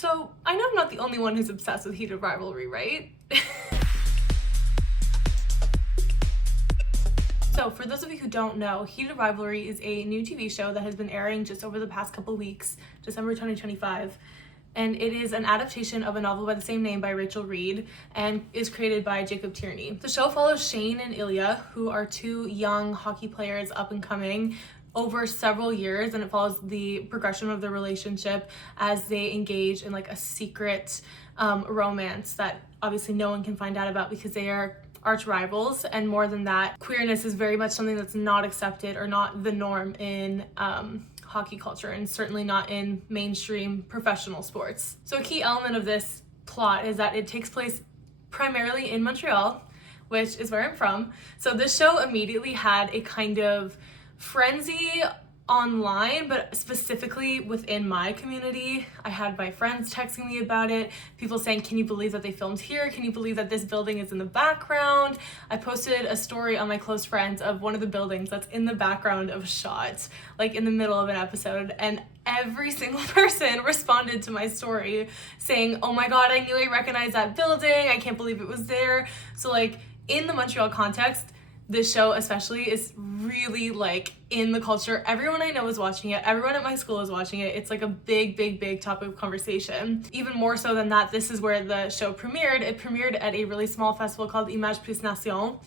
So, I know I'm not the only one who's obsessed with Heated Rivalry, right? So, for those of you who don't know, Heated Rivalry is a new TV show that has been airing just over the past couple weeks, December 2025. And it is an adaptation of a novel by the same name by Rachel Reed and is created by Jacob Tierney. The show follows Shane and Ilya, who are two young hockey players up and coming, over several years, and it follows the progression of their relationship as they engage in like a secret romance that obviously no one can find out about because they are arch rivals. And more than that, queerness is very much something that's not accepted or not the norm in hockey culture, and certainly not in mainstream professional sports. So a key element of this plot is that it takes place primarily in Montreal, which is where I'm from. So this show immediately had a kind of frenzy online, but specifically within my community. I had my friends texting me about it, people saying, can you believe that they filmed here? Can you believe that this building is in the background? I posted a story on my close friends of one of the buildings that's in the background of shots, like in the middle of an episode, and every single person responded to my story saying, oh my god, I knew I recognized that building, I can't believe it was there. So like in the Montreal context, this show especially is really like in the culture. Everyone I know is watching it. Everyone at my school is watching it. It's like a big topic of conversation. Even more so than that, this is where the show premiered. It premiered at a really small festival called Image Plus Nation,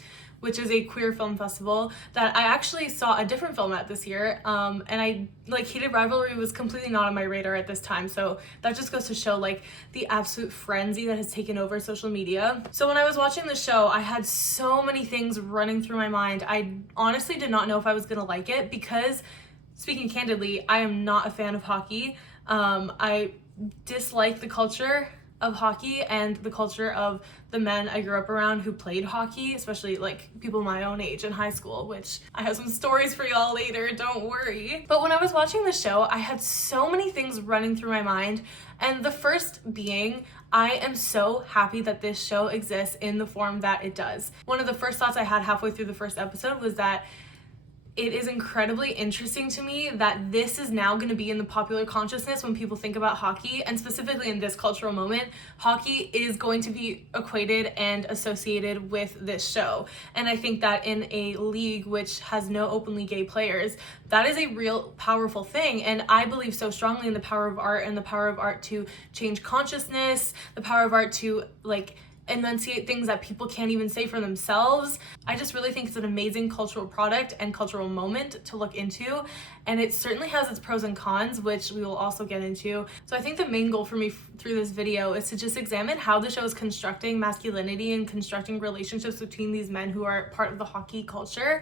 which is a queer film festival that I actually saw a different film at this year. And I like Heated Rivalry was completely not on my radar at this time. So that just goes to show like the absolute frenzy that has taken over social media. So when I was watching the show, I had so many things running through my mind. I honestly did not know if I was gonna like it because, speaking candidly, I am not a fan of hockey. I dislike the culture of hockey and the culture of the men I grew up around who played hockey, especially like people my own age in high school, which I have some stories for y'all later, don't worry. But when I was watching the show, I had so many things running through my mind, and the first being, I am so happy that this show exists in the form that it does. One of the first thoughts I had halfway through the first episode was that it is incredibly interesting to me that this is now going to be in the popular consciousness when people think about hockey, and specifically in this cultural moment, hockey is going to be equated and associated with this show. And I think that in a league which has no openly gay players, that is a real powerful thing. And I believe so strongly in the power of art and the power of art to change consciousness, the power of art to like enunciate things that people can't even say for themselves. I just really think it's an amazing cultural product and cultural moment to look into, and it certainly has its pros and cons, which we will also get into. So I think the main goal for me through this video is to just examine how the show is constructing masculinity and constructing relationships between these men who are part of the hockey culture.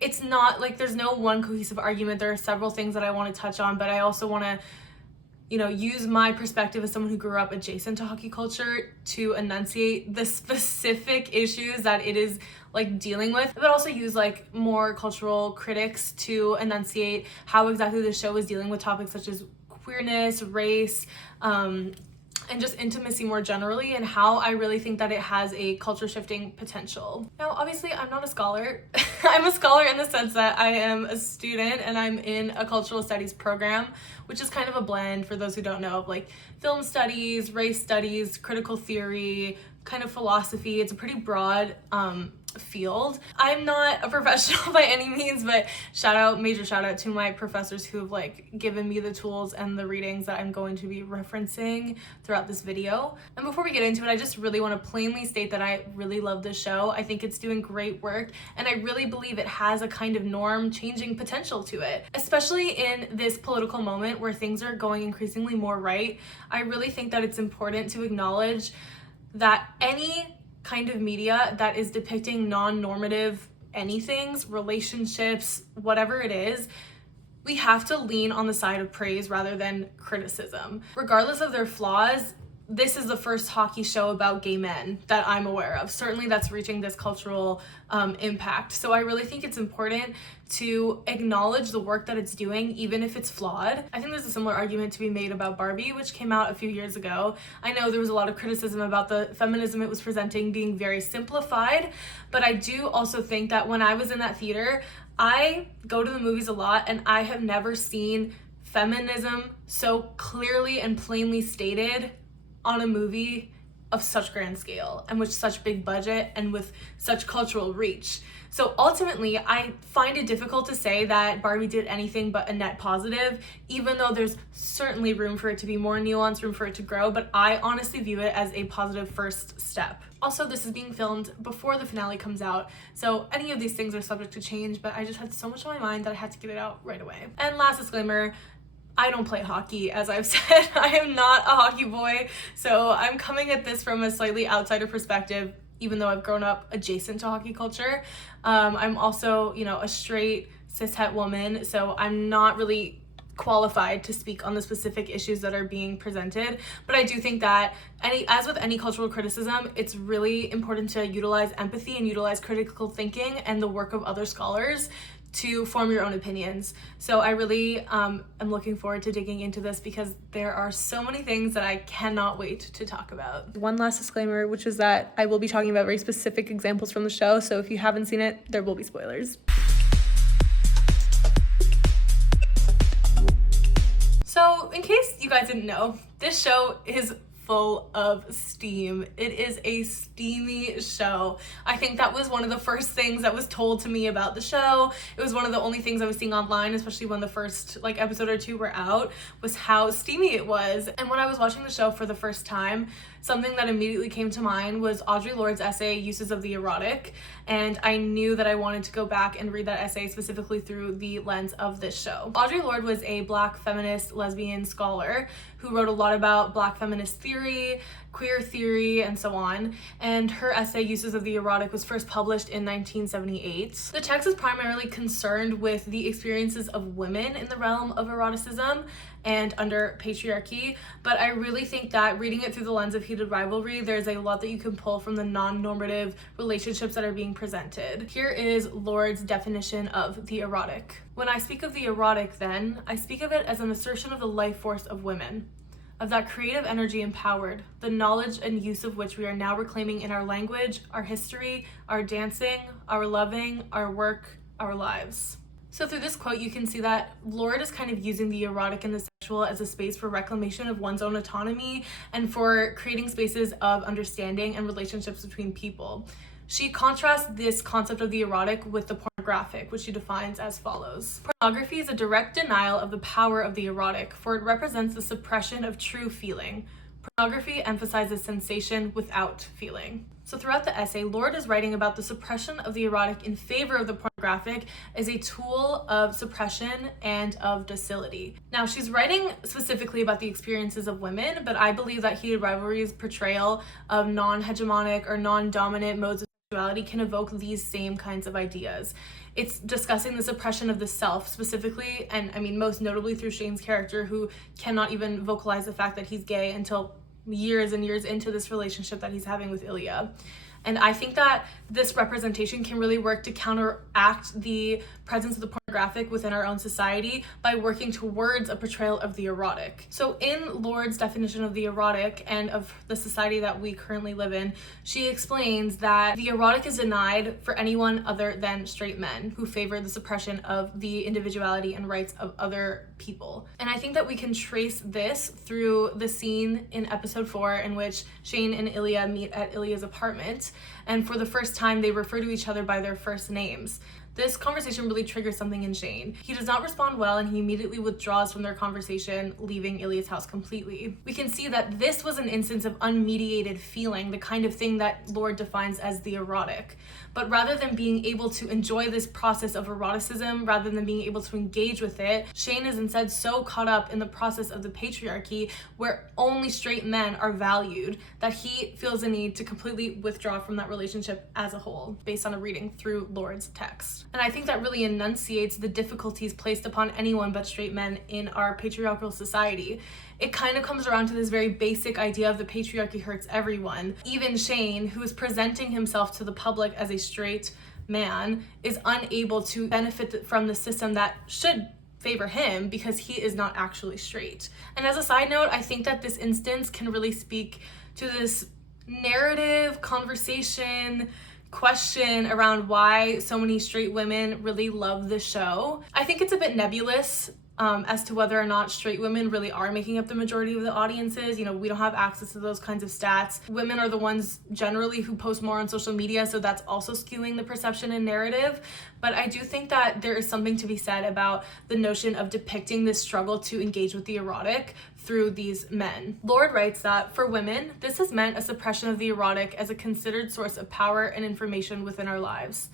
It's not like there's no one cohesive argument. There are several things that I want to touch on, but I also want to use my perspective as someone who grew up adjacent to hockey culture to enunciate the specific issues that it is like dealing with, but also use like more cultural critics to enunciate how exactly the show is dealing with topics such as queerness, race, and just intimacy more generally, and how I really think that it has a culture shifting potential. Now, obviously, I'm not a scholar. I'm a scholar in the sense that I am a student and I'm in a cultural studies program, which is kind of a blend, for those who don't know, of like film studies, race studies, critical theory, kind of philosophy. It's a pretty broad field. I'm not a professional by any means, but major shout out to my professors who have like given me the tools and the readings that I'm going to be referencing throughout this video. And before we get into it, I just really want to plainly state that I really love this show. I think it's doing great work, and I really believe it has a kind of norm changing potential to it, especially in this political moment where things are going increasingly more right. I really think that it's important to acknowledge that any kind of media that is depicting non-normative anythings, relationships, whatever it is, we have to lean on the side of praise rather than criticism. Regardless of their flaws, this is the first hockey show about gay men that I'm aware of. Certainly that's reaching this cultural impact. So I really think it's important to acknowledge the work that it's doing, even if it's flawed. I think there's a similar argument to be made about Barbie, which came out a few years ago. I know there was a lot of criticism about the feminism it was presenting being very simplified, but I do also think that when I was in that theater, I go to the movies a lot and I have never seen feminism so clearly and plainly stated on a movie of such grand scale and with such big budget and with such cultural reach. So ultimately, I find it difficult to say that Barbie did anything but a net positive, even though there's certainly room for it to be more nuanced, room for it to grow, but I honestly view it as a positive first step. Also, this is being filmed before the finale comes out, so any of these things are subject to change, but I just had so much on my mind that I had to get it out right away. And last disclaimer, I don't play hockey, as I've said. I am not a hockey boy, so I'm coming at this from a slightly outsider perspective, even though I've grown up adjacent to hockey culture. I'm also, a straight cishet woman, so I'm not really qualified to speak on the specific issues that are being presented, but I do think that as with any cultural criticism, it's really important to utilize empathy and utilize critical thinking and the work of other scholars to form your own opinions. So I really am looking forward to digging into this because there are so many things that I cannot wait to talk about. One last disclaimer, which is that I will be talking about very specific examples from the show, so if you haven't seen it, there will be spoilers. So in case you guys didn't know, this show is full of steam. It is a steamy show. I think that was one of the first things that was told to me about the show. It was one of the only things I was seeing online, especially when the first episode or two were out, was how steamy it was. And when I was watching the show for the first time, something that immediately came to mind was Audre Lorde's essay, Uses of the Erotic, and I knew that I wanted to go back and read that essay specifically through the lens of this show. Audre Lorde was a Black feminist lesbian scholar who wrote a lot about Black feminist theory, queer theory, and so on, and her essay, Uses of the Erotic, was first published in 1978. The text is primarily concerned with the experiences of women in the realm of eroticism and under patriarchy, but I really think that reading it through the lens of Heated Rivalry, there's a lot that you can pull from the non-normative relationships that are being presented. Here is Lorde's definition of the erotic. When I speak of the erotic, then, I speak of it as an assertion of the life force of women, of that creative energy empowered, the knowledge and use of which we are now reclaiming in our language, our history, our dancing, our loving, our work, our lives. So through this quote, you can see that Lorde is kind of using the erotic and the sexual as a space for reclamation of one's own autonomy and for creating spaces of understanding and relationships between people. She contrasts this concept of the erotic with the pornographic, which she defines as follows. Pornography is a direct denial of the power of the erotic, for it represents the suppression of true feeling. Pornography emphasizes sensation without feeling. So throughout the essay, Lorde is writing about the suppression of the erotic in favor of the pornographic as a tool of suppression and of docility. Now, she's writing specifically about the experiences of women, but I believe that Heated Rivalry's portrayal of non-hegemonic or non-dominant modes of sexuality can evoke these same kinds of ideas. It's discussing the suppression of the self specifically, and I mean most notably through Shane's character, who cannot even vocalize the fact that he's gay until years and years into this relationship that he's having with Ilya. And I think that this representation can really work to counteract the presence of the pornographic within our own society by working towards a portrayal of the erotic. So in Lorde's definition of the erotic and of the society that we currently live in, she explains that the erotic is denied for anyone other than straight men who favor the suppression of the individuality and rights of other people. And I think that we can trace this through the scene in episode 4 in which Shane and Ilya meet at Ilya's apartment, and for the first time they refer to each other by their first names. This conversation really triggers something in Shane. He does not respond well and he immediately withdraws from their conversation, leaving Ilya's house completely. We can see that this was an instance of unmediated feeling, the kind of thing that Lorde defines as the erotic. But rather than being able to enjoy this process of eroticism, rather than being able to engage with it, Shane is instead so caught up in the process of the patriarchy where only straight men are valued that he feels the need to completely withdraw from that relationship as a whole, based on a reading through Lorde's text. And I think that really enunciates the difficulties placed upon anyone but straight men in our patriarchal society. It kind of comes around to this very basic idea of the patriarchy hurts everyone. Even Shane, who is presenting himself to the public as a straight man, is unable to benefit from the system that should favor him because he is not actually straight. And as a side note, I think that this instance can really speak to this narrative, conversation, question around why so many straight women really love the show. I think it's a bit nebulous as to whether or not straight women really are making up the majority of the audiences. You know, we don't have access to those kinds of stats. Women are the ones generally who post more on social media, so that's also skewing the perception and narrative. But I do think that there is something to be said about the notion of depicting this struggle to engage with the erotic through these men. Lorde writes that for women, this has meant a suppression of the erotic as a considered source of power and information within our lives.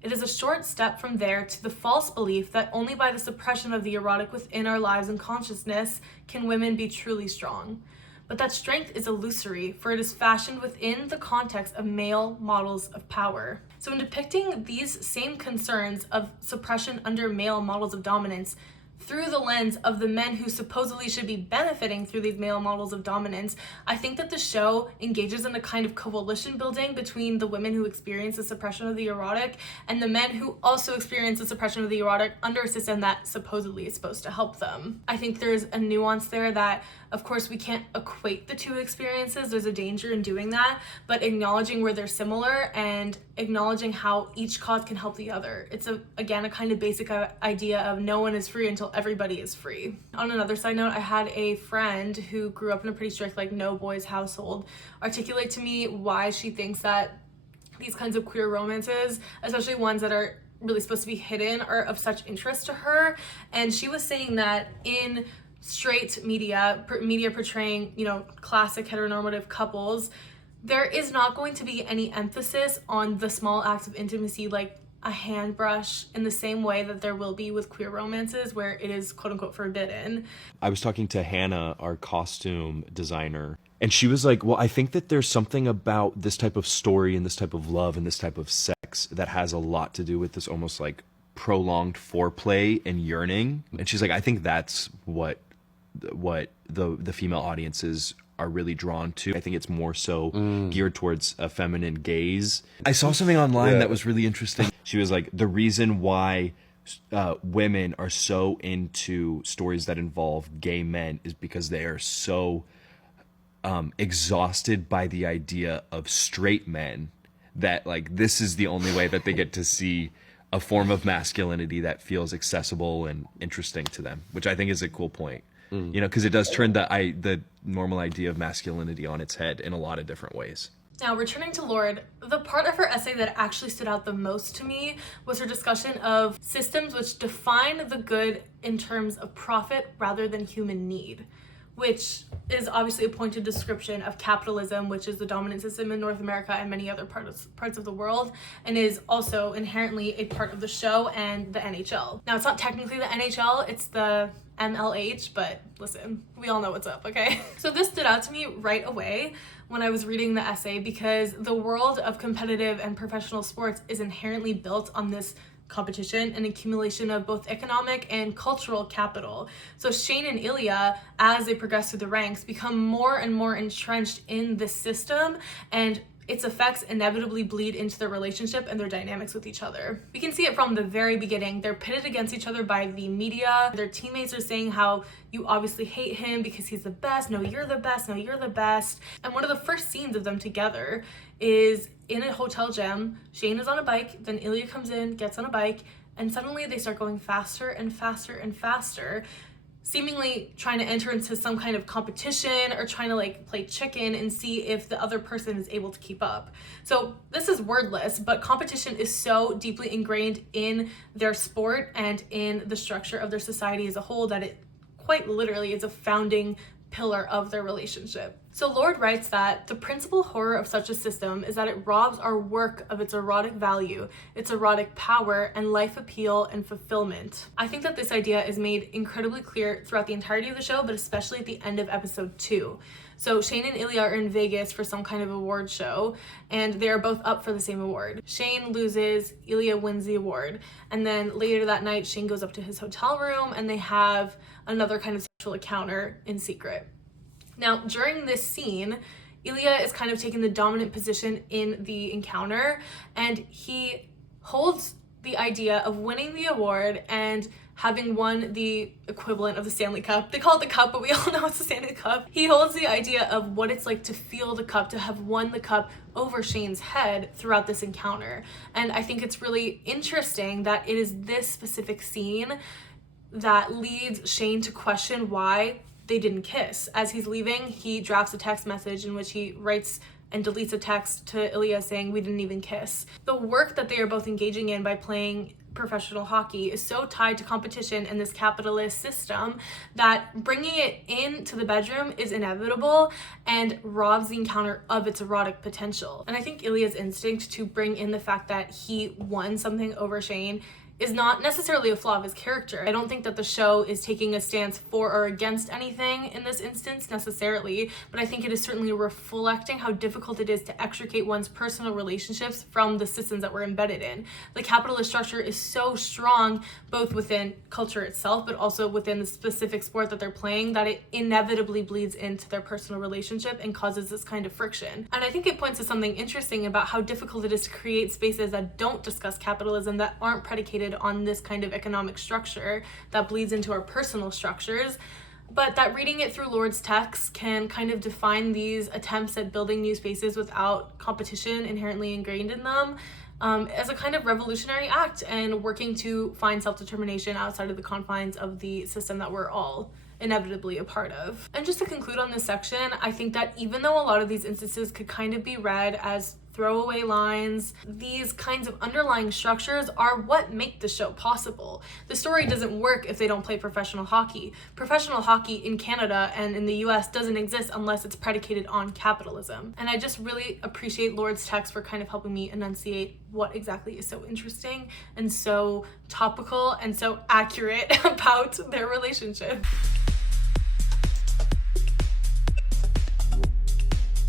It is a short step from there to the false belief that only by the suppression of the erotic within our lives and consciousness can women be truly strong. But that strength is illusory, for it is fashioned within the context of male models of power. So in depicting these same concerns of suppression under male models of dominance, through the lens of the men who supposedly should be benefiting through these male models of dominance, I think that the show engages in a kind of coalition building between the women who experience the suppression of the erotic and the men who also experience the suppression of the erotic under a system that supposedly is supposed to help them. I think there's a nuance there that, of course, we can't equate the two experiences. There's a danger in doing that, but acknowledging where they're similar and acknowledging how each cause can help the other. It's again a kind of basic idea of no one is free until everybody is free. On another side note, I had a friend who grew up in a pretty strict, like, no boys household articulate to me why she thinks that these kinds of queer romances, especially ones that are really supposed to be hidden, are of such interest to her. And she was saying that in straight media portraying, you know, classic heteronormative couples, there is not going to be any emphasis on the small acts of intimacy, like a hand brush, in the same way that there will be with queer romances where it is quote unquote forbidden. I was talking to Hannah, our costume designer, and she was like, well, I think that there's something about this type of story and this type of love and this type of sex that has a lot to do with this almost like prolonged foreplay and yearning. And she's like, I think that's what the female audiences are really drawn to. I think it's more so geared towards a feminine gaze. I saw something online that was really interesting. She was like, the reason why women are so into stories that involve gay men is because they are so exhausted by the idea of straight men that, like, this is the only way that they get to see a form of masculinity that feels accessible and interesting to them, which I think is a cool point. You know, because it does turn the normal idea of masculinity on its head in a lot of different ways. Now, returning to Lorde, the part of her essay that actually stood out the most to me was her discussion of systems which define the good in terms of profit rather than human need, which is obviously a pointed description of capitalism, which is the dominant system in North America and many other parts of the world, and is also inherently a part of the show and the NHL. Now, it's not technically the NHL, it's the MLH, but listen, we all know what's up, okay? So this stood out to me right away when I was reading the essay, because the world of competitive and professional sports is inherently built on this competition and accumulation of both economic and cultural capital. So Shane and Ilya, as they progress through the ranks, become more and more entrenched in this system, and its effects inevitably bleed into their relationship and their dynamics with each other. We can see it from the very beginning. They're pitted against each other by the media. Their teammates are saying how you obviously hate him because he's the best. No, you're the best. No, you're the best. And one of the first scenes of them together is in a hotel gym. Shane is on a bike, then Ilya comes in, gets on a bike, and suddenly they start going faster and faster and faster, seemingly trying to enter into some kind of competition or trying to, like, play chicken and see if the other person is able to keep up. So this is wordless, but competition is so deeply ingrained in their sport and in the structure of their society as a whole that it quite literally is a founding pillar of their relationship. So Lorde writes that the principal horror of such a system is that it robs our work of its erotic value, its erotic power, and life appeal and fulfillment. I think that this idea is made incredibly clear throughout the entirety of the show, but especially at the end of episode 2. So Shane and Ilya are in Vegas for some kind of award show, and they are both up for the same award. Shane loses, Ilya wins the award, and then later that night, Shane goes up to his hotel room and they have another kind of sexual encounter in secret. Now, during this scene, Ilya is kind of taking the dominant position in the encounter, and he holds the idea of winning the award and having won the equivalent of the Stanley Cup. They call it the cup, but we all know it's the Stanley Cup. He holds the idea of what it's like to feel the cup, to have won the cup over Shane's head throughout this encounter. And I think it's really interesting that it is this specific scene that leads Shane to question why they didn't kiss. As he's leaving, he drafts a text message in which he writes and deletes a text to Ilya saying, "We didn't even kiss." The work that they are both engaging in by playing professional hockey is so tied to competition and this capitalist system that bringing it into the bedroom is inevitable and robs the encounter of its erotic potential. And I think Ilya's instinct to bring in the fact that he won something over Shane is not necessarily a flaw of his character. I don't think that the show is taking a stance for or against anything in this instance necessarily, but I think it is certainly reflecting how difficult it is to extricate one's personal relationships from the systems that we're embedded in. The capitalist structure is so strong both within culture itself but also within the specific sport that they're playing that it inevitably bleeds into their personal relationship and causes this kind of friction. And I think it points to something interesting about how difficult it is to create spaces that don't discuss capitalism, that aren't predicated on this kind of economic structure that bleeds into our personal structures, but that reading it through Lorde's text can kind of define these attempts at building new spaces without competition inherently ingrained in them as a kind of revolutionary act and working to find self-determination outside of the confines of the system that we're all inevitably a part of. And just to conclude on this section, I think that even though a lot of these instances could kind of be read as throwaway lines, these kinds of underlying structures are what make the show possible. The story doesn't work if they don't play professional hockey. Professional hockey in Canada and in the US doesn't exist unless it's predicated on capitalism. And I just really appreciate Lorde's text for kind of helping me enunciate what exactly is so interesting and so topical and so accurate about their relationship.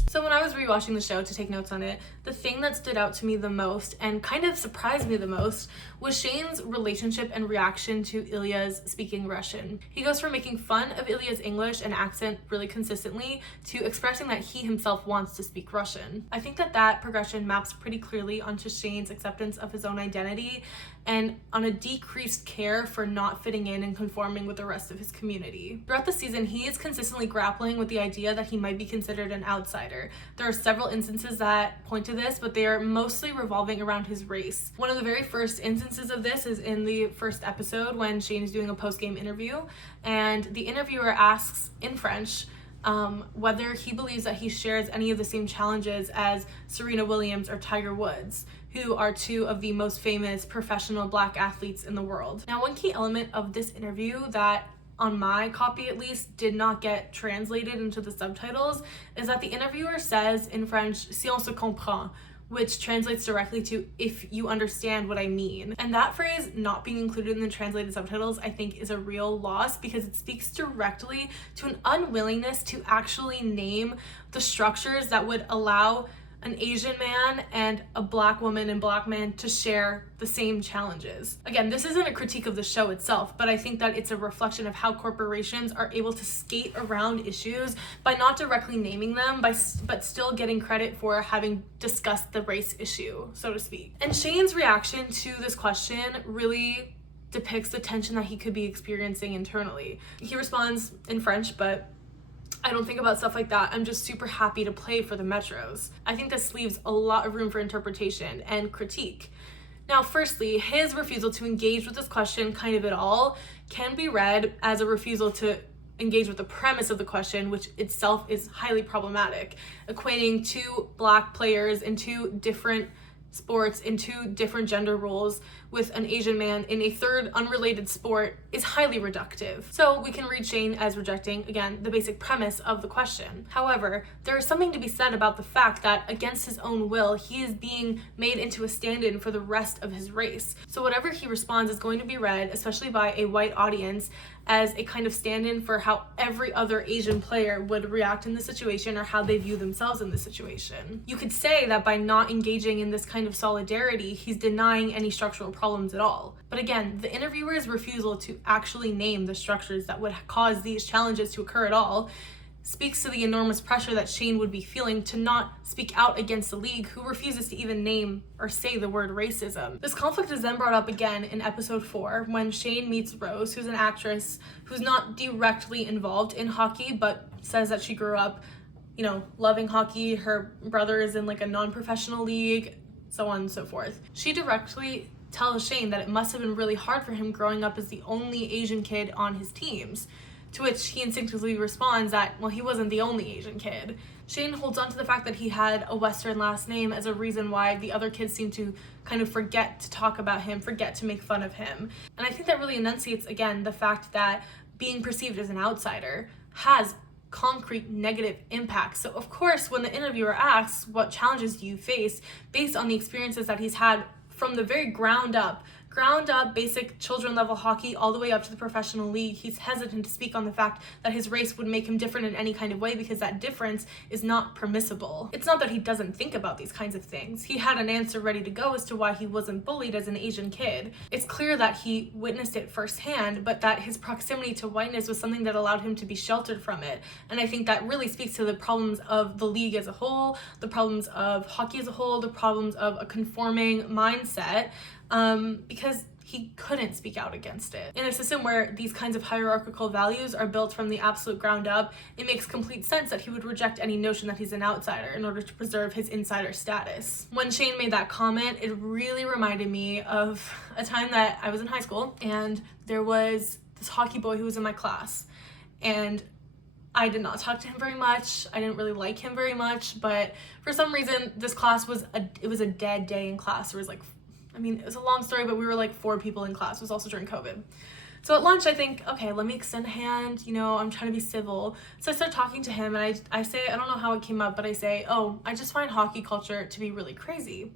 So when I was rewatching the show to take notes on it, the thing that stood out to me the most and kind of surprised me the most was Shane's relationship and reaction to Ilya's speaking Russian. He goes from making fun of Ilya's English and accent really consistently to expressing that he himself wants to speak Russian. I think that that progression maps pretty clearly onto Shane's acceptance of his own identity and on a decreased care for not fitting in and conforming with the rest of his community. Throughout the season, he is consistently grappling with the idea that he might be considered an outsider. There are several instances that point to this, but they are mostly revolving around his race. One of the very first instances of this is in the first episode when Shane is doing a post-game interview, and the interviewer asks in French whether he believes that he shares any of the same challenges as Serena Williams or Tiger Woods, who are two of the most famous professional Black athletes in the world. Now, one key element of this interview that on my copy at least did not get translated into the subtitles is that the interviewer says in French, "Si on se comprend," which translates directly to "if you understand what I mean." And that phrase not being included in the translated subtitles I think is a real loss because it speaks directly to an unwillingness to actually name the structures that would allow an Asian man and a Black woman and Black man to share the same challenges. Again, this isn't a critique of the show itself, but I think that it's a reflection of how corporations are able to skate around issues by not directly naming them, but still getting credit for having discussed the race issue, so to speak. And Shane's reaction to this question really depicts the tension that he could be experiencing internally. He responds in French, but I don't think about stuff like that. I'm just super happy to play for the Metros. I think this leaves a lot of room for interpretation and critique. Now, firstly, his refusal to engage with this question kind of at all can be read as a refusal to engage with the premise of the question, which itself is highly problematic. Equating two Black players in two different sports in two different gender roles with an Asian man in a third unrelated sport is highly reductive. So we can read Shane as rejecting, again, the basic premise of the question. However, there is something to be said about the fact that against his own will, he is being made into a stand-in for the rest of his race. So whatever he responds is going to be read, especially by a white audience, as a kind of stand-in for how every other Asian player would react in this situation or how they view themselves in this situation. You could say that by not engaging in this kind of solidarity, he's denying any structural problems at all. But again, the interviewer's refusal to actually name the structures that would cause these challenges to occur at all speaks to the enormous pressure that Shane would be feeling to not speak out against the league, who refuses to even name or say the word racism. This conflict is then brought up again in episode 4 when Shane meets Rose, who's an actress who's not directly involved in hockey, but says that she grew up, loving hockey. Her brother is in like a non-professional league, so on and so forth. She directly tells Shane that it must have been really hard for him growing up as the only Asian kid on his teams, to which he instinctively responds that, well, he wasn't the only Asian kid. Shane holds on to the fact that he had a Western last name as a reason why the other kids seem to kind of forget to talk about him, forget to make fun of him. And I think that really enunciates, again, the fact that being perceived as an outsider has concrete negative impacts. So of course, when the interviewer asks, what challenges do you face, based on the experiences that he's had from the very ground up basic children level hockey all the way up to the professional league, he's hesitant to speak on the fact that his race would make him different in any kind of way, because that difference is not permissible. It's not that he doesn't think about these kinds of things. He had an answer ready to go as to why he wasn't bullied as an Asian kid. It's clear that he witnessed it firsthand, but that his proximity to whiteness was something that allowed him to be sheltered from it. And I think that really speaks to the problems of the league as a whole, the problems of hockey as a whole, the problems of a conforming mindset, because he couldn't speak out against it. In a system where these kinds of hierarchical values are built from the absolute ground up, it makes complete sense that he would reject any notion that he's an outsider in order to preserve his insider status. When Shane made that comment, it really reminded me of a time that I was in high school, and there was this hockey boy who was in my class, and I did not talk to him very much. I didn't really like him very much, but for some reason, this class was a dead day in class. There was it was a long story, but we were 4 people in class. It was also during COVID. So at lunch, I think, okay, let me extend a hand. I'm trying to be civil. So I start talking to him, and I say, I don't know how it came up, but I say, oh, I just find hockey culture to be really crazy.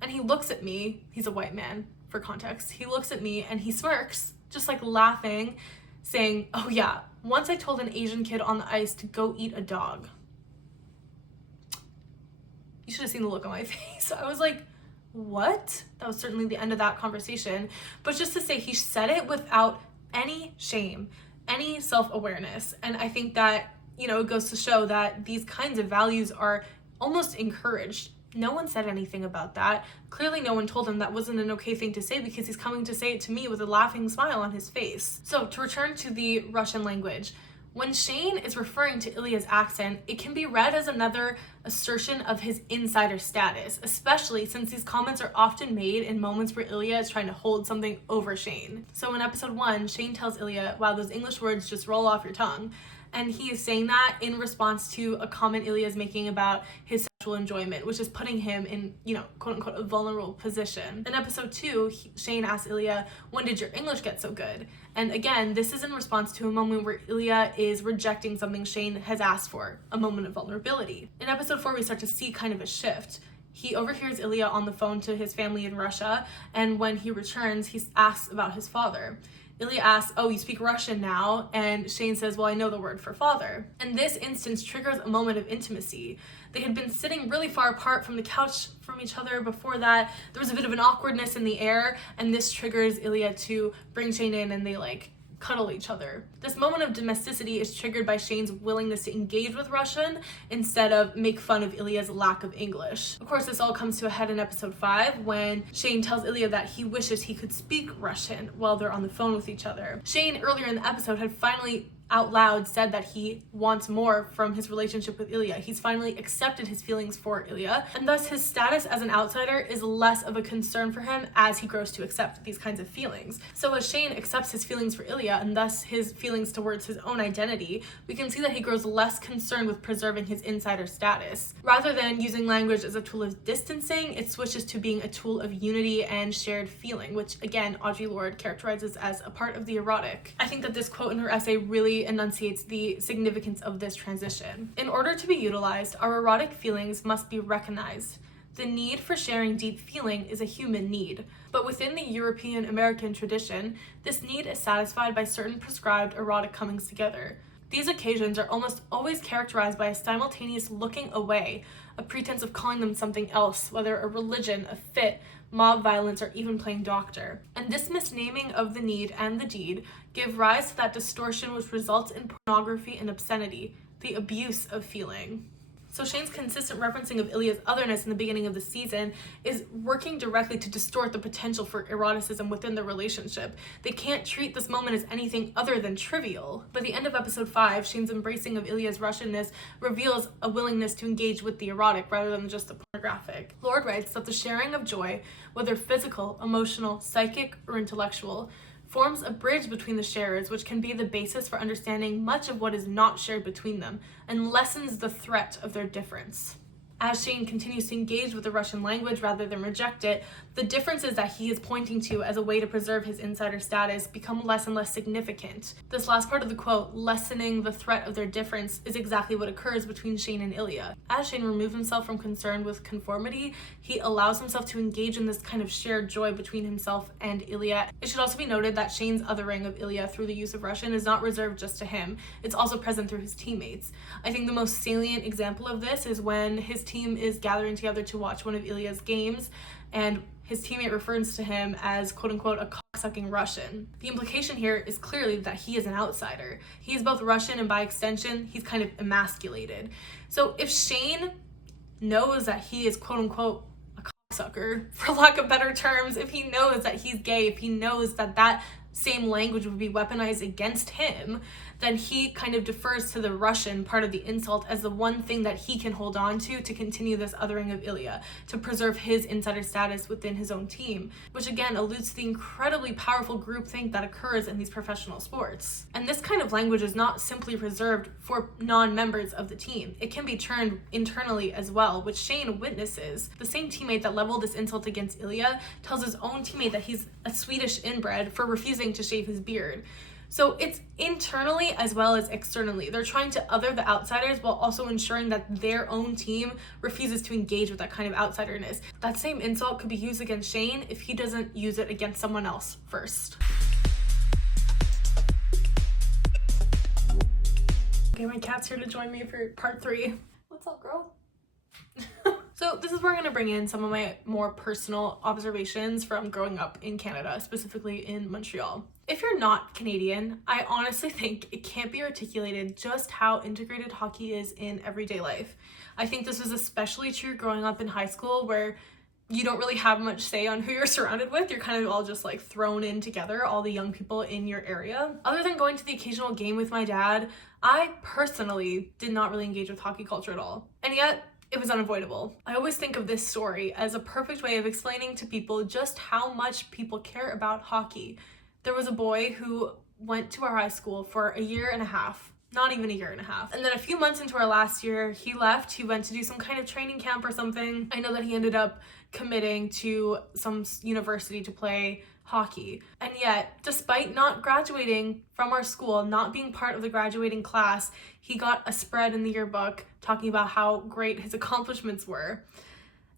And he looks at me. He's a white man, for context. He looks at me, and he smirks, just laughing, saying, oh yeah, once I told an Asian kid on the ice to go eat a dog. You should have seen the look on my face. I was like, what? That was certainly the end of that conversation. But just to say, he said it without any shame, any self-awareness. And I think that, it goes to show that these kinds of values are almost encouraged. No one said anything about that. Clearly no one told him that wasn't an okay thing to say, because he's coming to say it to me with a laughing smile on his face. So to return to the Russian language, when Shane is referring to Ilya's accent, it can be read as another assertion of his insider status, especially since these comments are often made in moments where Ilya is trying to hold something over Shane. So in episode 1, Shane tells Ilya, wow, those English words just roll off your tongue. And he is saying that in response to a comment Ilya is making about his sexual enjoyment, which is putting him in, quote unquote, a vulnerable position. In episode 2, Shane asks Ilya, when did your English get so good? And again, this is in response to a moment where Ilya is rejecting something Shane has asked for, a moment of vulnerability. In episode 4, we start to see kind of a shift. He overhears Ilya on the phone to his family in Russia, and when he returns, he asks about his father. Ilya asks, oh, you speak Russian now? And Shane says, well, I know the word for father. And this instance triggers a moment of intimacy. They had been sitting really far apart from the couch from each other before that. There was a bit of an awkwardness in the air, and this triggers Ilya to bring Shane in, and they cuddle each other. This moment of domesticity is triggered by Shane's willingness to engage with Russian instead of make fun of Ilya's lack of English. Of course, this all comes to a head in episode 5 when Shane tells Ilya that he wishes he could speak Russian while they're on the phone with each other. Shane, earlier in the episode, had finally out loud said that he wants more from his relationship with Ilya. He's finally accepted his feelings for Ilya, and thus his status as an outsider is less of a concern for him as he grows to accept these kinds of feelings. So as Shane accepts his feelings for Ilya and thus his feelings towards his own identity, we can see that he grows less concerned with preserving his insider status. Rather than using language as a tool of distancing, it switches to being a tool of unity and shared feeling, which again, Audre Lorde characterizes as a part of the erotic. I think that this quote in her essay really enunciates the significance of this transition. In order to be utilized, our erotic feelings must be recognized. The need for sharing deep feeling is a human need, but within the European American tradition, this need is satisfied by certain prescribed erotic comings together. These occasions are almost always characterized by a simultaneous looking away, a pretense of calling them something else, whether a religion, a fit, mob violence, or even playing doctor. And this misnaming of the need and the deed give rise to that distortion which results in pornography and obscenity, the abuse of feeling. So Shane's consistent referencing of Ilya's otherness in the beginning of the season is working directly to distort the potential for eroticism within the relationship. They can't treat this moment as anything other than trivial. By the end of episode 5, Shane's embracing of Ilya's Russianness reveals a willingness to engage with the erotic rather than just the pornographic. Lorde writes that the sharing of joy, whether physical, emotional, psychic, or intellectual, forms a bridge between the sharers, which can be the basis for understanding much of what is not shared between them, and lessens the threat of their difference. As Shane continues to engage with the Russian language rather than reject it, the differences that he is pointing to as a way to preserve his insider status become less and less significant. This last part of the quote, lessening the threat of their difference, is exactly what occurs between Shane and Ilya. As Shane removes himself from concern with conformity, he allows himself to engage in this kind of shared joy between himself and Ilya. It should also be noted that Shane's othering of Ilya through the use of Russian is not reserved just to him. It's also present through his teammates. I think the most salient example of this is when his team is gathering together to watch one of Ilya's games, and his teammate refers to him as quote-unquote a cocksucking Russian. The implication here is clearly that he is an outsider. He is both Russian and by extension, he's kind of emasculated. So if Shane knows that he is quote-unquote a cocksucker, for lack of better terms, if he knows that he's gay, if he knows that that same language would be weaponized against him, then he kind of defers to the Russian part of the insult as the one thing that he can hold on to continue this othering of Ilya, to preserve his insider status within his own team, which again alludes to the incredibly powerful groupthink that occurs in these professional sports. And this kind of language is not simply reserved for non-members of the team. It can be turned internally as well, which Shane witnesses. The same teammate that leveled this insult against Ilya tells his own teammate that he's a Swedish inbred for refusing to shave his beard. So it's internally as well as externally. They're trying to other the outsiders while also ensuring that their own team refuses to engage with that kind of outsiderness. That same insult could be used against Shane if he doesn't use it against someone else first. Okay, my cat's here to join me for part 3. What's up, girl? So this is where I'm going to bring in some of my more personal observations from growing up in Canada, specifically in Montreal. If you're not Canadian, I honestly think it can't be articulated just how integrated hockey is in everyday life. I think this was especially true growing up in high school, where you don't really have much say on who you're surrounded with. You're kind of all just like thrown in together, all the young people in your area. Other than going to the occasional game with my dad, I personally did not really engage with hockey culture at all. And yet, it was unavoidable. I always think of this story as a perfect way of explaining to people just how much people care about hockey. There was a boy who went to our high school for a year and a half, not even a year and a half. And then a few months into our last year, he left. He went to do some kind of training camp or something. I know that he ended up committing to some university to play hockey. And yet, despite not graduating from our school, not being part of the graduating class, he got a spread in the yearbook talking about how great his accomplishments were.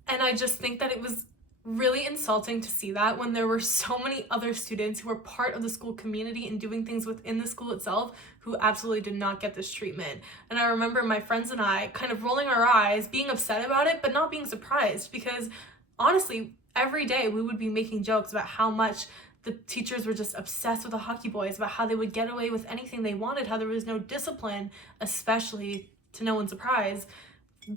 And I just think that it was really insulting to see that when there were so many other students who were part of the school community and doing things within the school itself who absolutely did not get this treatment. And I remember my friends and I kind of rolling our eyes, being upset about it, but not being surprised, because honestly, every day we would be making jokes about how much the teachers were just obsessed with the hockey boys, about how they would get away with anything they wanted, how there was no discipline, especially, to no one's surprise,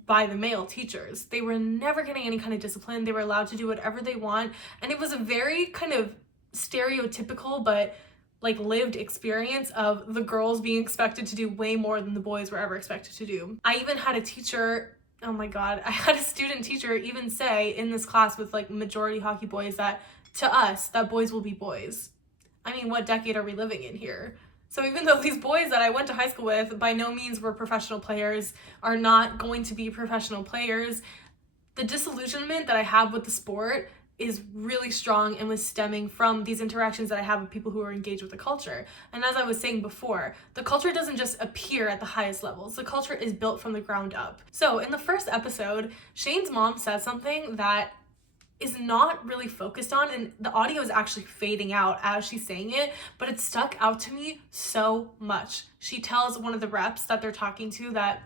by the male teachers. They were never getting any kind of discipline. They were allowed to do whatever they want. And it was a very kind of stereotypical but like lived experience of the girls being expected to do way more than the boys were ever expected to do. I even had a teacher, oh my God, I had a student teacher even say in this class with like majority hockey boys that to us, that boys will be boys. I mean, what decade are we living in here? So even though these boys that I went to high school with by no means were professional players, are not going to be professional players, the disillusionment that I have with the sport is really strong and was stemming from these interactions that I have with people who are engaged with the culture. And as I was saying before, the culture doesn't just appear at the highest levels. The culture is built from the ground up. So in the first episode, Shane's mom said something that is not really focused on, and the audio is actually fading out as she's saying it, but it stuck out to me so much. She tells one of the reps that they're talking to that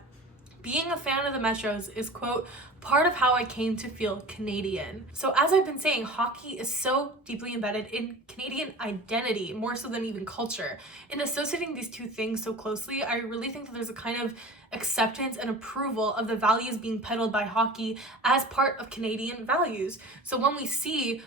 being a fan of the Metros is, quote, part of how I came to feel Canadian. So as I've been saying, hockey is so deeply embedded in Canadian identity, more so than even culture. In associating these two things so closely, I really think that there's a kind of acceptance and approval of the values being peddled by hockey as part of Canadian values. So when we see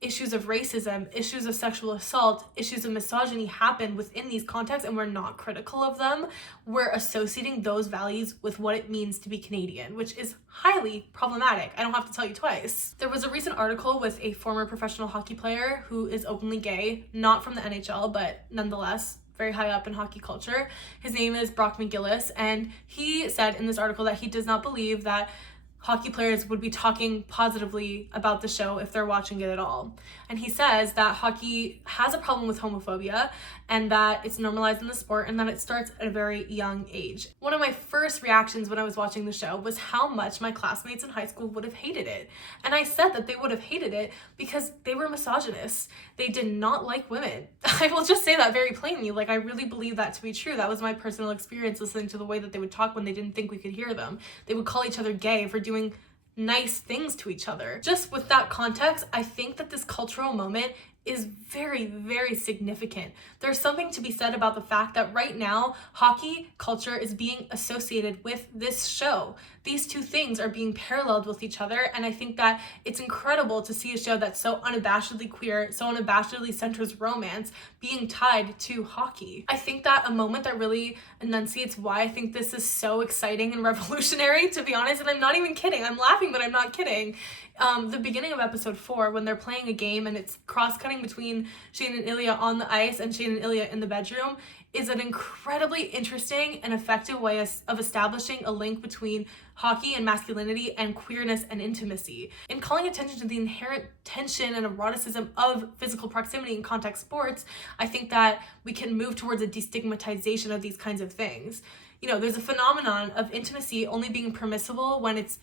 issues of racism, issues of sexual assault, issues of misogyny happen within these contexts and we're not critical of them, we're associating those values with what it means to be Canadian, which is highly problematic. I don't have to tell you twice. There was a recent article with a former professional hockey player who is openly gay, not from the NHL, but nonetheless very high up in hockey culture. His name is Brock McGillis, and he said in this article that he does not believe that hockey players would be talking positively about the show if they're watching it at all. And he says that hockey has a problem with homophobia and that it's normalized in the sport and that it starts at a very young age. One of my first reactions when I was watching the show was how much my classmates in high school would have hated it. And I said that they would have hated it because they were misogynists. They did not like women. I will just say that very plainly. Like, I really believe that to be true. That was my personal experience listening to the way that they would talk when they didn't think we could hear them. They would call each other gay for doing nice things to each other. Just with that context, I think that this cultural moment is very, very significant. There's something to be said about the fact that right now, hockey culture is being associated with this show. These two things are being paralleled with each other, and I think that it's incredible to see a show that's so unabashedly queer, so unabashedly centers romance, being tied to hockey. I think that a moment that really enunciates why I think this is so exciting and revolutionary, to be honest, and I'm not even kidding, I'm laughing, but I'm not kidding. The beginning of episode 4, when they're playing a game and it's cross-cutting between Shane and Ilya on the ice and Shane and Ilya in the bedroom, is an incredibly interesting and effective way of establishing a link between hockey and masculinity and queerness and intimacy. In calling attention to the inherent tension and eroticism of physical proximity in contact sports, I think that we can move towards a destigmatization of these kinds of things. You know, there's a phenomenon of intimacy only being permissible when it's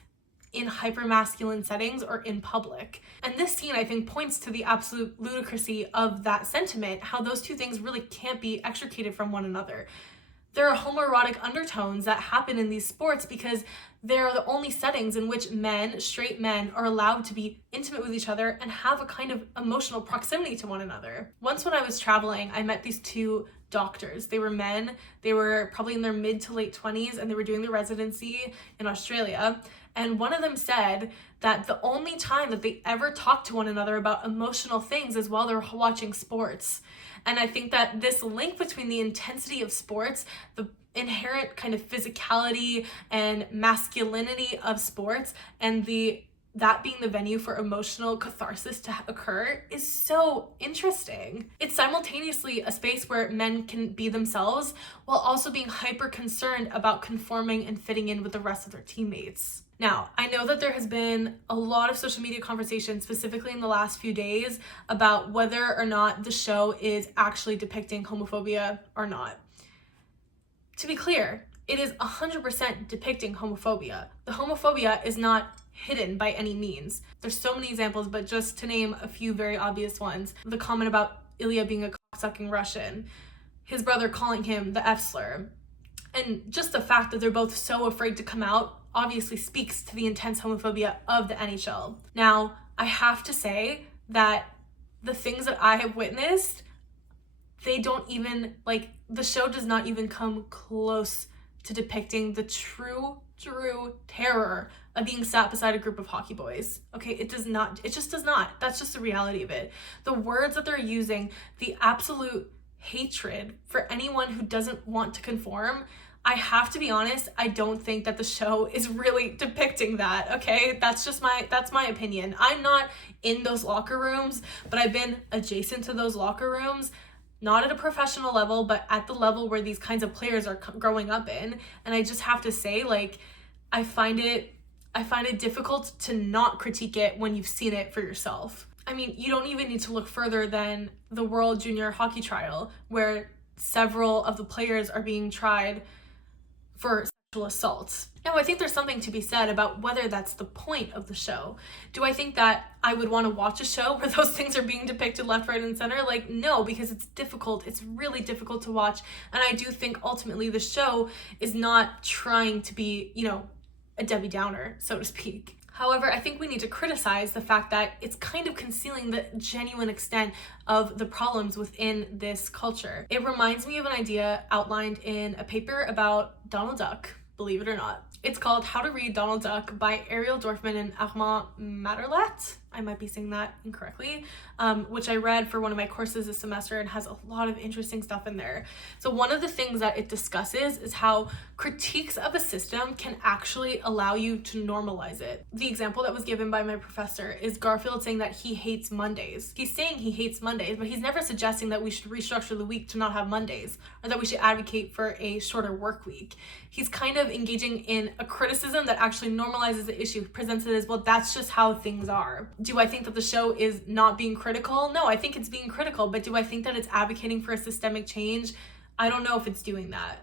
in hyper-masculine settings or in public. And this scene, I think, points to the absolute ludicrousy of that sentiment, how those two things really can't be extricated from one another. There are homoerotic undertones that happen in these sports because they're the only settings in which men, straight men, are allowed to be intimate with each other and have a kind of emotional proximity to one another. Once when I was traveling, I met these two doctors. They were men, they were probably in their mid to late 20s, and they were doing their residency in Australia. And one of them said that the only time that they ever talk to one another about emotional things is while they're watching sports. And I think that this link between the intensity of sports, the inherent kind of physicality and masculinity of sports, and that being the venue for emotional catharsis to occur is so interesting. It's simultaneously a space where men can be themselves while also being hyper concerned about conforming and fitting in with the rest of their teammates. Now, I know that there has been a lot of social media conversation, specifically in the last few days, about whether or not the show is actually depicting homophobia or not. To be clear, it is 100% depicting homophobia. The homophobia is not hidden by any means. There's so many examples, but just to name a few very obvious ones. The comment about Ilya being a cocksucking Russian, his brother calling him the F slur, and just the fact that they're both so afraid to come out obviously speaks to the intense homophobia of the NHL. Now, I have to say that the things that I have witnessed, they don't even, the show does not even come close to depicting the true terror of being sat beside a group of hockey boys. Okay, it does not. It just does not. That's just the reality of it. The words that they're using, the absolute hatred for anyone who doesn't want to conform, I have to be honest, I don't think that the show is really depicting that, okay? That's my opinion. I'm not in those locker rooms, but I've been adjacent to those locker rooms, not at a professional level, but at the level where these kinds of players are growing up in. And I just have to say, I find it difficult to not critique it when you've seen it for yourself. I mean, you don't even need to look further than the World Junior Hockey Trial, where several of the players are being tried for sexual assault. Now, I think there's something to be said about whether that's the point of the show. Do I think that I would want to watch a show where those things are being depicted left, right, and center? No, because it's difficult. It's really difficult to watch. And I do think ultimately the show is not trying to be, a Debbie Downer, so to speak. However, I think we need to criticize the fact that it's kind of concealing the genuine extent of the problems within this culture. It reminds me of an idea outlined in a paper about Donald Duck, believe it or not. It's called How to Read Donald Duck by Ariel Dorfman and Armand Materlet. I might be saying that incorrectly, which I read for one of my courses this semester and has a lot of interesting stuff in there. So one of the things that it discusses is how critiques of a system can actually allow you to normalize it. The example that was given by my professor is Garfield saying that he hates Mondays. He's saying he hates Mondays, but he's never suggesting that we should restructure the week to not have Mondays, or that we should advocate for a shorter work week. He's kind of engaging in a criticism that actually normalizes the issue, presents it as, well, that's just how things are. Do I think that the show is not being critical? No, I think it's being critical, but do I think that it's advocating for a systemic change? I don't know if it's doing that.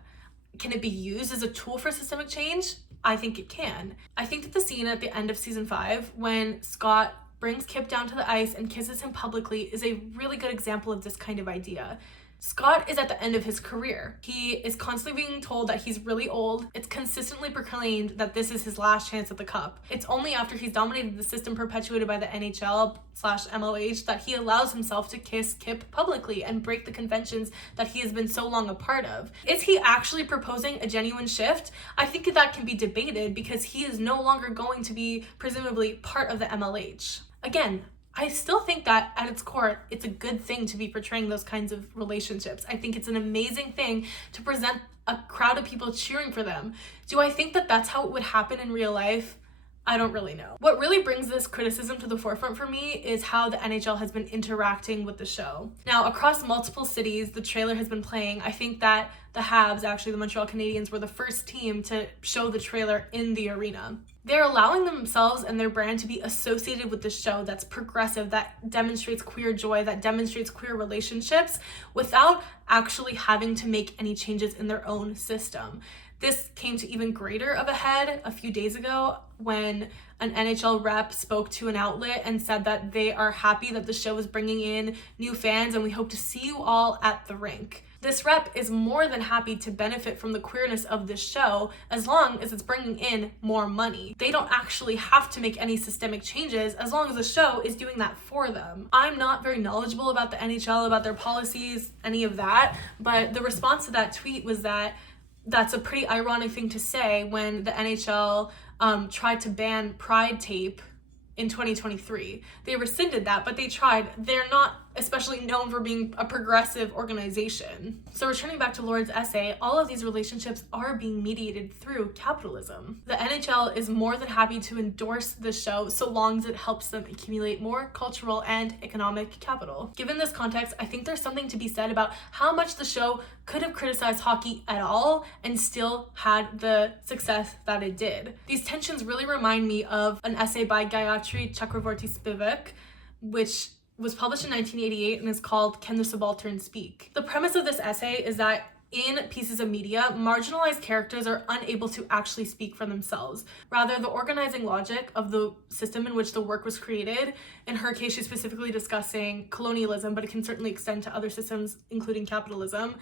Can it be used as a tool for systemic change? I think it can. I think that the scene at the end of season 5, when Scott brings Kip down to the ice and kisses him publicly, is a really good example of this kind of idea. Scott is at the end of his career. He is constantly being told that he's really old. It's consistently proclaimed that this is his last chance at the cup. It's only after he's dominated the system perpetuated by the NHL/MLH that he allows himself to kiss Kip publicly and break the conventions that he has been so long a part of. Is he actually proposing a genuine shift? I think that can be debated because he is no longer going to be presumably part of the MLH. Again, I still think that at its core, it's a good thing to be portraying those kinds of relationships. I think it's an amazing thing to present a crowd of people cheering for them. Do I think that that's how it would happen in real life? I don't really know. What really brings this criticism to the forefront for me is how the NHL has been interacting with the show. Now, across multiple cities, the trailer has been playing. I think that the Habs, actually the Montreal Canadiens, were the first team to show the trailer in the arena. They're allowing themselves and their brand to be associated with the show that's progressive, that demonstrates queer joy, that demonstrates queer relationships, without actually having to make any changes in their own system. This came to even greater of a head a few days ago when an NHL rep spoke to an outlet and said that they are happy that the show is bringing in new fans and we hope to see you all at the rink. This rep is more than happy to benefit from the queerness of this show as long as it's bringing in more money. They don't actually have to make any systemic changes as long as the show is doing that for them. I'm not very knowledgeable about the NHL, about their policies, any of that, but the response to that tweet was that that's a pretty ironic thing to say when the NHL tried to ban Pride tape in 2023. They rescinded that, but they tried. They're not especially known for being a progressive organization. So returning back to Lorde's essay, all of these relationships are being mediated through capitalism. The NHL is more than happy to endorse the show so long as it helps them accumulate more cultural and economic capital. Given this context, I think there's something to be said about how much the show could have criticized hockey at all and still had the success that it did. These tensions really remind me of an essay by Gayatri Chakravorty-Spivak, which was published in 1988 and is called Can the Subaltern Speak? The premise of this essay is that in pieces of media, marginalized characters are unable to actually speak for themselves. Rather, the organizing logic of the system in which the work was created, in her case, she's specifically discussing colonialism, but it can certainly extend to other systems, including capitalism.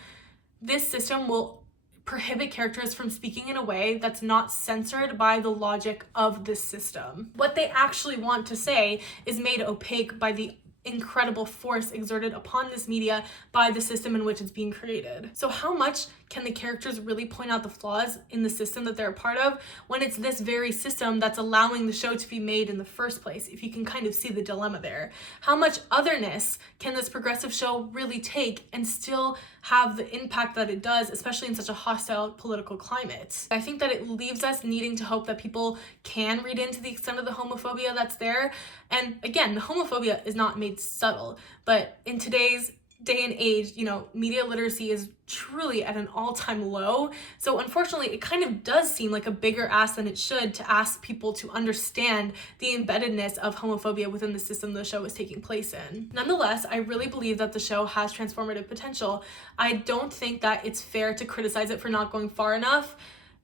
This system will prohibit characters from speaking in a way that's not censored by the logic of this system. What they actually want to say is made opaque by the incredible force exerted upon this media by the system in which it's being created. So how much can the characters really point out the flaws in the system that they're a part of when it's this very system that's allowing the show to be made in the first place, if you can kind of see the dilemma there? How much otherness can this progressive show really take and still have the impact that it does, especially in such a hostile political climate? I think that it leaves us needing to hope that people can read into the extent of the homophobia that's there. And again, the homophobia is not made subtle, but in today's day and age, media literacy is truly at an all-time low. So unfortunately, it kind of does seem like a bigger ask than it should to ask people to understand the embeddedness of homophobia within the system the show is taking place in. Nonetheless, I really believe that the show has transformative potential. I don't think that it's fair to criticize it for not going far enough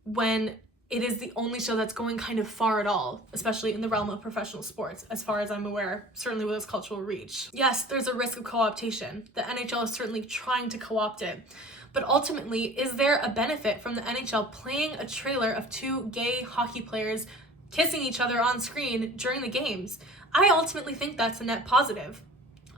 when it is the only show that's going kind of far at all, especially in the realm of professional sports, as far as I'm aware, certainly with its cultural reach. Yes, there's a risk of co-optation. The NHL is certainly trying to co-opt it. But ultimately, is there a benefit from the NHL playing a trailer of two gay hockey players kissing each other on screen during the games? I ultimately think that's a net positive.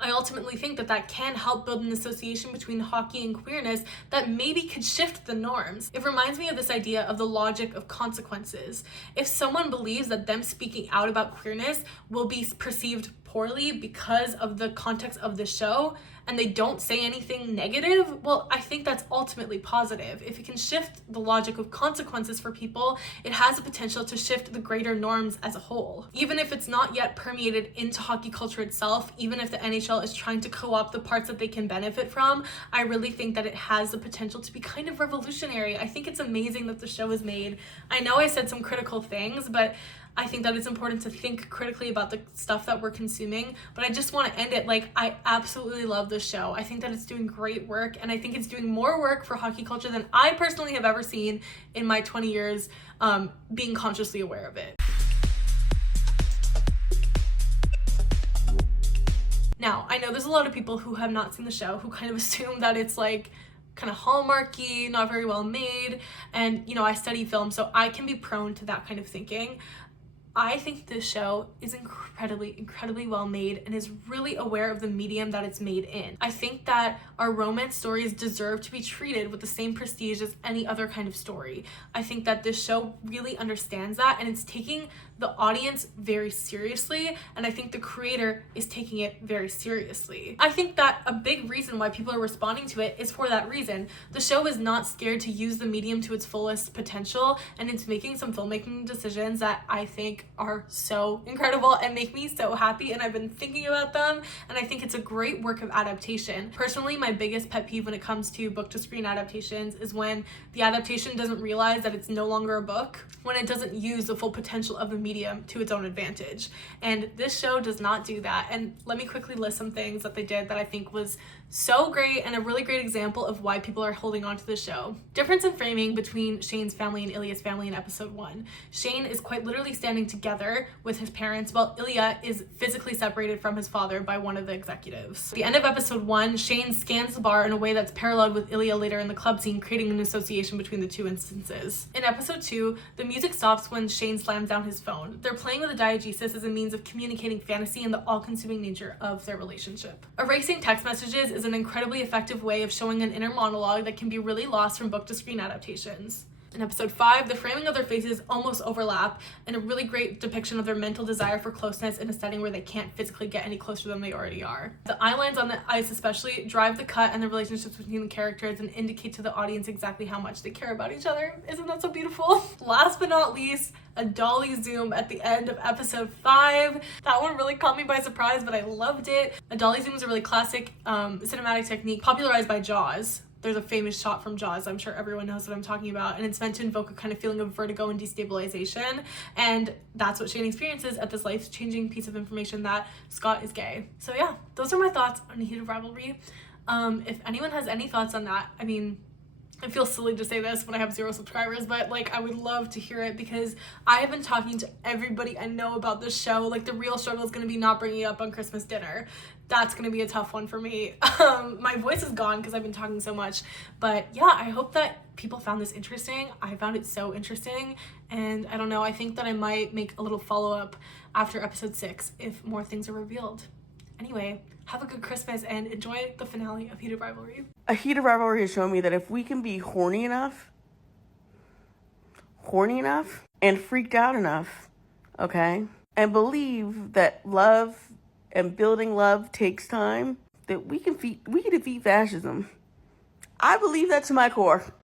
I ultimately think that that can help build an association between hockey and queerness that maybe could shift the norms. It reminds me of this idea of the logic of consequences. If someone believes that them speaking out about queerness will be perceived poorly because of the context of the show, and they don't say anything negative, well, I think that's ultimately positive. If it can shift the logic of consequences for people, it has the potential to shift the greater norms as a whole. Even if it's not yet permeated into hockey culture itself, even if the NHL is trying to co-opt the parts that they can benefit from, I really think that it has the potential to be kind of revolutionary. I think it's amazing that the show is made. I know I said some critical things, but I think that it's important to think critically about the stuff that we're consuming, but I just want to end it like I absolutely love this show. I think that it's doing great work, and I think it's doing more work for hockey culture than I personally have ever seen in my 20 years being consciously aware of it. Now, I know there's a lot of people who have not seen the show who kind of assume that it's like kind of hallmarky, not very well made, and you know, I study film, so I can be prone to that kind of thinking. I think this show is incredibly well made and is really aware of the medium that it's made in. I think that our romance stories deserve to be treated with the same prestige as any other kind of story. I think that this show really understands that, and it's taking the audience very seriously, and I think the creator is taking it very seriously. I think that a big reason why people are responding to it is for that reason. The show is not scared to use the medium to its fullest potential, and it's making some filmmaking decisions that I think are so incredible and make me so happy, and I've been thinking about them, and I think it's a great work of adaptation. Personally, my biggest pet peeve when it comes to book to screen adaptations is when the adaptation doesn't realize that it's no longer a book, when it doesn't use the full potential of the medium to its own advantage. And this show does not do that. And let me quickly list some things that they did that I think was so great and a really great example of why people are holding on to the show. Difference in framing between Shane's family and Ilya's family in episode 1. Shane is quite literally standing together with his parents while Ilya is physically separated from his father by one of the executives. At the end of episode 1, Shane scans the bar in a way that's paralleled with Ilya later in the club scene, creating an association between the two instances. In episode 2, the music stops when Shane slams down his phone. They're playing with a diegesis as a means of communicating fantasy and the all-consuming nature of their relationship. Erasing text messages is an incredibly effective way of showing an inner monologue that can be really lost from book to screen adaptations. In episode 5, the framing of their faces almost overlap, and a really great depiction of their mental desire for closeness in a setting where they can't physically get any closer than they already are. The eye lines on the ice especially drive the cut and the relationships between the characters and indicate to the audience exactly how much they care about each other. Isn't that so beautiful? Last but not least, a dolly zoom at the end of episode 5. That one really caught me by surprise, but I loved it. A dolly zoom is a really classic cinematic technique popularized by Jaws. There's a famous shot from Jaws, I'm sure everyone knows what I'm talking about, and it's meant to invoke a kind of feeling of vertigo and destabilization, and that's what Shane experiences at this life-changing piece of information that Scott is gay. So yeah, those are my thoughts on Heated Rivalry. If anyone has any thoughts on that, I mean, it feels silly to say this when I have 0 subscribers, but like I would love to hear it because I have been talking to everybody I know about this show. Like the real struggle is going to be not bringing it up on Christmas dinner. That's going to be a tough one for me. My voice is gone because I've been talking so much, but yeah, I hope that people found this interesting. I found it so interesting, and I don't know, I think that I might make a little follow-up after episode 6 if more things are revealed. Anyway, have a good Christmas and enjoy the finale of Heated Rivalry. A Heated Rivalry has shown me that if we can be horny enough, and freaked out enough, okay, and believe that love and building love takes time, that we can defeat fascism. I believe that to my core.